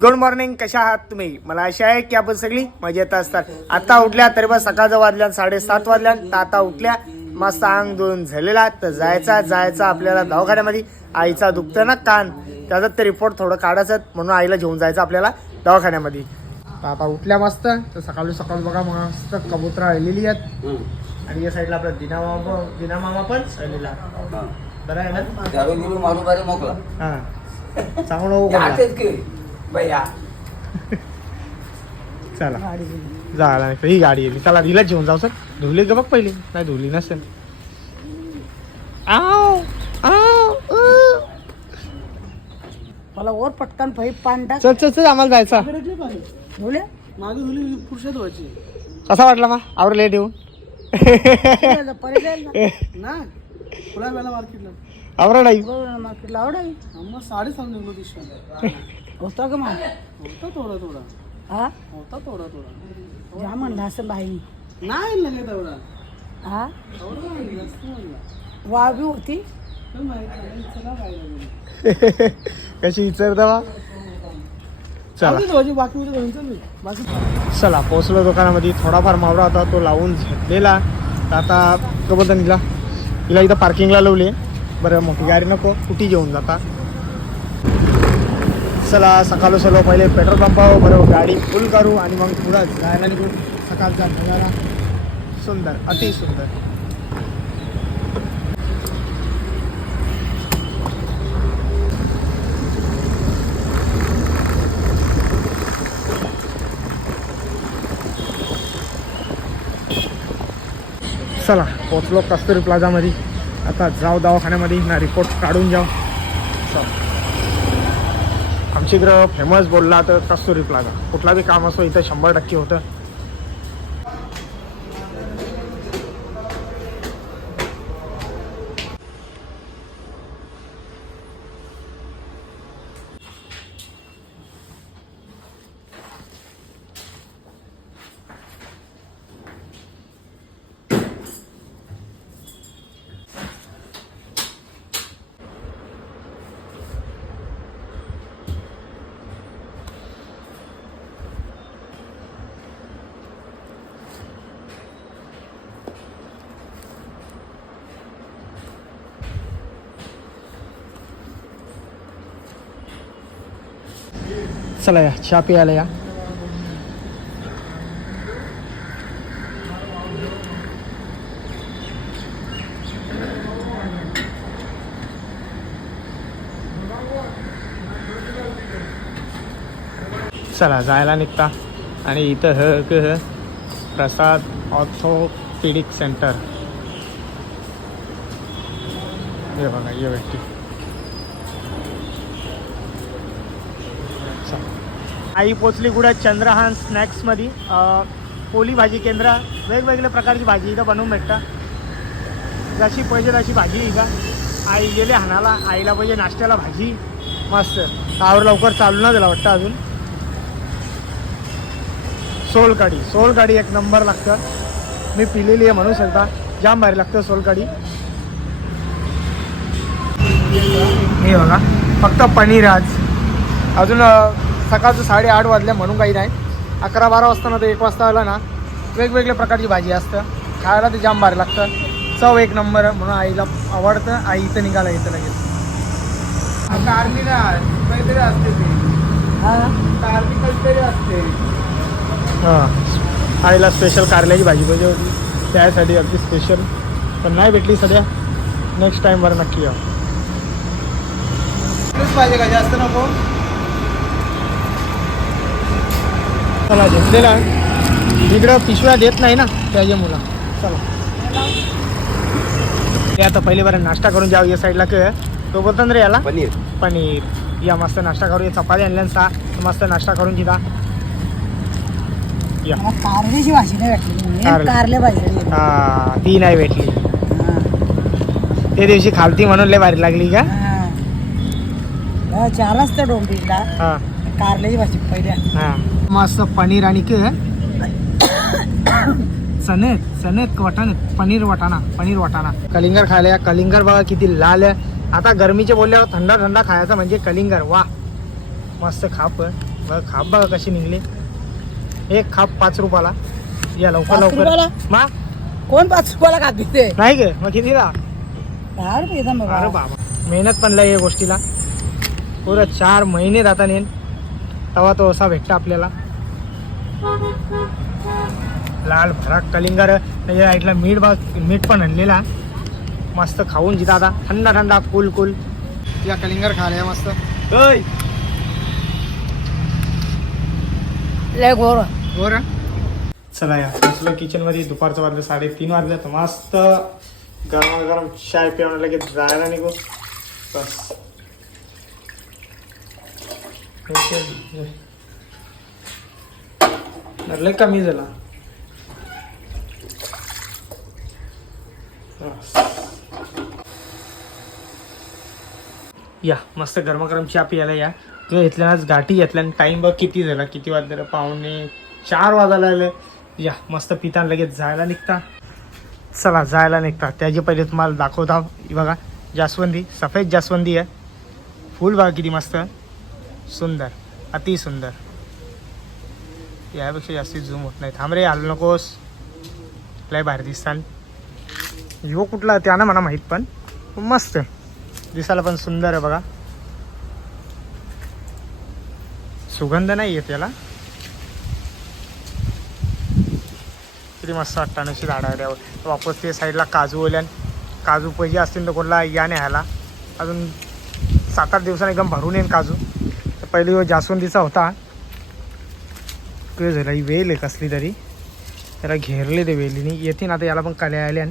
Good morning कशा आहात तुम्ही? मला आशा आहे की आपण सगळी मजेत असतात. आता उठल्या तरी बस सकाळचं वाजल्या साडेसात वाजल्या तर आता उठल्या. मस्त अंग दोन झालेला तर जायचा जायचा आपल्याला दवाखान्यामध्ये. आईचा दुखतं ना कान. त्याचा ते रिपोर्ट थोडं काढायचं म्हणून आईला घेऊन जायचं आपल्याला दवाखान्यामध्ये. आता उठल्या मस्त तर सकाळी सकाळ बघा मस्त कबुतरा आलेली आहेत. आणि या साईडला आपला दिना मामा दिना मामा पण आलेला. बरं आहे ना? मोकला हा. सांगू चला. झाला नाही ही गाडी येईल चला हिला घेऊन जाऊ सर. धुली का बघ पहिली. नाही धुली नसेल. आव, आव, उ. मला वर पटकन पान टाक चल चल चल आम्हाला जायचा. धुले? मागे धुली पुरुषात व्हायची कसा वाटला मा? आवर लेट येऊन ना वेळा मार्केटला. आवर बरोबर मार्केटला आवडावी मग निघलो होता का मग होता थोडा थोडा. हा? होता थोडा थोडा. जा म्हणलं असं बाई. नाही लगे तेवढा. हा? तेवढा नाही, जास्त नाही. वावी होती? तर माहिती नाही, चला बाहेर गेलो. कशी विचार दवा चला. जाऊ दे भाजी, बाकी उद्या घेऊन चल मी. बाकी चला. पोचलो दुकानामध्ये. थोडाफार मावरा होता तो लावून झेपलेला तर आता कबूतर हिला हिला इथं पार्किंगला लावली बरं मोठी गाडी नको कुठे घेऊन जाता? चला सकाळ सलो पहिले पेट्रोल पंपावर बरोबर गाडी फुल करू आणि मग पुढं जायला निघू. सकाळचा नजारा सुंदर अति सुंदर. चला पोचलो कस्तुरी प्लाझामध्ये आता जाऊ दवाखान्यामध्ये ना रिपोर्ट काढून जाऊ. चला. आमच्या फेमस बोलला तर कस्तुरी प्लाझा कुठला बी काम असो इथं शंभर टक्के होतं. चला या चहा प्यायला या. चला जायला निघता. आणि इथं ह क ह प्रसाद ऑर्थोपेडिक सेंटर हे बघा ये व्यक्ती. आई पोचली कुठं? चंद्रहान स्नॅक्समध्ये पोली भाजी केंद्र. वेगवेगळ्या प्रकारची भाजी इथं बनवून भेटतं जशी पाहिजे तशी भाजी इथं. आई गेले हाणाला. आईला पाहिजे नाश्त्याला भाजी. मस्त. तावर लवकर चालू ना दिला वाटतं अजून. सोलकाडी सोलकाडी एक नंबर लागतं. मी पिलेली आहे म्हणू शकता. जाम भारी लागतं सोलकाडी हे बघा. फक्त पनीर आज. अजून सकाळचं साडेआठ वाजल्या म्हणून काही नाही. अकरा बारा वाजता ना तर एक वाजता आला ना वेगवेगळ्या प्रकारची भाजी असतं. खायला ते जाम भारी लागतं. चव एक नंबर म्हणून आईला आवडतं. आई इथं निघाला इथं लगेच. आता आर्मीला काहीतरी असते ते. हा? आर्मी काहीतरी असते. हां. आईला स्पेशल कारल्याची भाजी पाहिजे होती. त्यासाठी अगदी स्पेशल पण नाही भेटली सध्या. नेक्स्ट टाईमवर नक्की या. पाहिजे का? जास्त नको? चला घेतलेला इकडं पिशव्या देत नाही ना त्याच्या मुला. चला. हे आता पहिले बरं नाश्ता करून जाऊ या साईडला क तो बोलतो रे याला पनीर. पनीर. या मस्त नाश्ता करू या चपाती आणल्या सा. मस्त नाश्ता करून कारल्याची भाजी नाही भेटली. कारले. हा ती नाही भेटली. ते दिवशी खालती म्हणून लय भारी लागली का? चार असतं डोंबिवलीला. हा. कारल्याची भाजी पहिल्या. हा. मस्त पनीर आणि के चनेत चनेत वाटाणे पनीर वाटाणा पनीर वाटाणा. कलिंगर खायला या. कलिंगर बघा किती लाल आहे. आता गरमीचे बोलल्यावर थंडा थंडा खायचा म्हणजे कलिंगर. वा. मस्त खाप बघ खाप बघा कशी निघली. एक खाप पाच रुपयाला. या लवकर लवकर? मा? कोण पाच रुपयाला खात ते नाही गे. मग कितीला. अरे बाबा. मेहनत पण लय या गोष्टीला. पुरं चार महिने जाता नेन तेव्हा तो असा भेटता आपल्याला. लाल भराक कलिंगर त्याच्या साईडला मीठ बा मीठ पण आणलेला. मस्त खाऊन जिथं आता. थंडा थंडा कुल कुल या कलिंगर खाल्या मस्त. लय गोर बरं चला या. बसलो किचनमध्ये दुपारचं वाजलं साडेतीन वाजलं. तर मस्त गरमागरम चाय पिऊन लगेच जायला निघू. बस. लय कमी झाला. या मस्त गरमागरम चहा पियाला या. तुझ्या घेतल्यानंच गाठी आणि टाईम बघ किती झाला किती वाजले पाहुणे चार वाजायला आले या मस्त पिता लगेच जायला निघता. चला जायला निघता. त्याचे पहिले तुम्हाला दाखवता. बघा जास्वंदी सफेद जास्वंदी आहे. फुल बघा किती मस्त. सुंदर अति सुंदर. यापेक्षा जास्ती झूम होत नाही. थांब रे आलो नकोस. लय बाहेर दिसतान ह्यो कुठला? त्यानं मला माहीत पण. मस्त आहे. दिसायला पण सुंदर आहे बघा. सुगंध नाही येत याला. किती मस्त वाटतं नशी झाडं आहे त्यावर वापस ते साईडला काजू ओल्यान काजू पाहिजे असतील तर कोणला या ह्याला. अजून सात आठ दिवसांनी एकदम भरून येईन काजू. पहिले हो जास्वंदीचा होता. काय झाला ही वेल आहे कसली तरी. त्याला घेरले ते वेलीने. येतील आता याला पण कल्या आल्यान.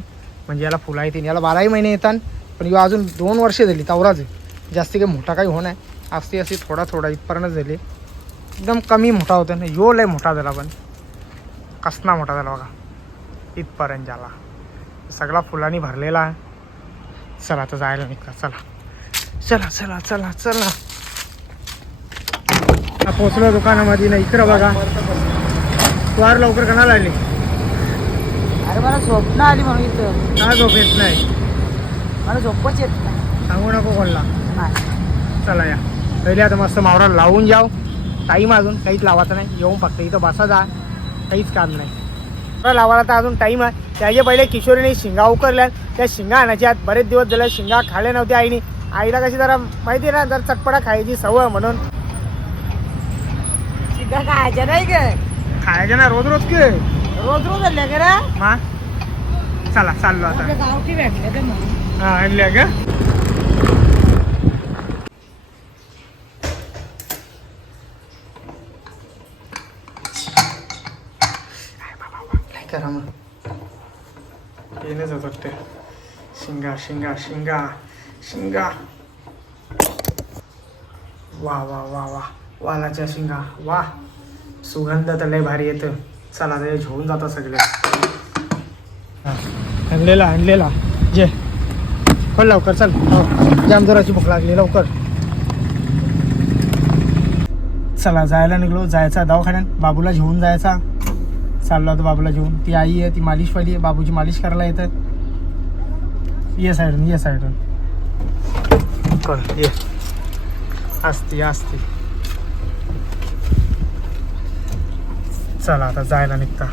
म्हणजे याला फुला येतील याला बाराही महिने येतात. पण ह्यो अजून दोन वर्ष झाली. तवराच आहे. जास्ती काही मोठा काही होणार असते असती थोडा थोडा इथपर्यंत झाली. एकदम कमी मोठा होता. ना यो लय मोठा झाला पण. कसना मोठा झाला बघा. इथपर्यंत झाला. सगळा फुलांनी भरलेला. आहे चला आता जायला निघता चला. चला चला चला चला. पोचलो दुकानामध्ये ना इकडं बघा. वार लवकर कणाला आली? अरे मला झोप ना आली म्हणून इथं. का झोप येत नाही? मला झोपच येत नाही. सांगू नको कोणला नाही. चला या. पहिले आता मस्त मावरा लावून जाऊ. टाईम अजून काहीच लावायचं नाही. येऊन फक्त इथं बसा जा. काहीच काम नाही. मावरा लावायला तर अजून टाईम आहे. त्याचे पहिले किशोरीने शिंगा उकरल्या त्या शिंगा आणायच्या आत बरेच दिवस झाले शिंगा खाल्ल्या नव्हत्या आईने. आईला कशी जरा माहिती आहे ना जरा चटपटा खायची सवय म्हणून. शिका खायच्या नाही काय खायच्या ना रोज रोज की? रोज रोज आणल्या का रे? मा? चला चाललो आता. गावठी भेटले म्हणून हा आणल्या का? काय करा मग? होत वाटतं. शिंगा शिंगा शिंगा शिंगा. वा वा वा वा. वालाच्या शिंगा. वा सुगंध तर लय भारी येतं. चला ते घेऊन जाता सगळे. हा, आणलेला आणलेला. जे पण लवकर चल. हो जाम जोराची भूक लागली लवकर. चला जायला निघलो. जायचा दवाखान्यात. बाबूला घेऊन जायचा. चाललो होतो बाबूला घेऊन. ती आई आहे ती मालिशवाली आहे. बाबूची मालिश करायला येतात. ये साईडून ये साईडून. कोण ये. असती असती चला आता जायला निघता.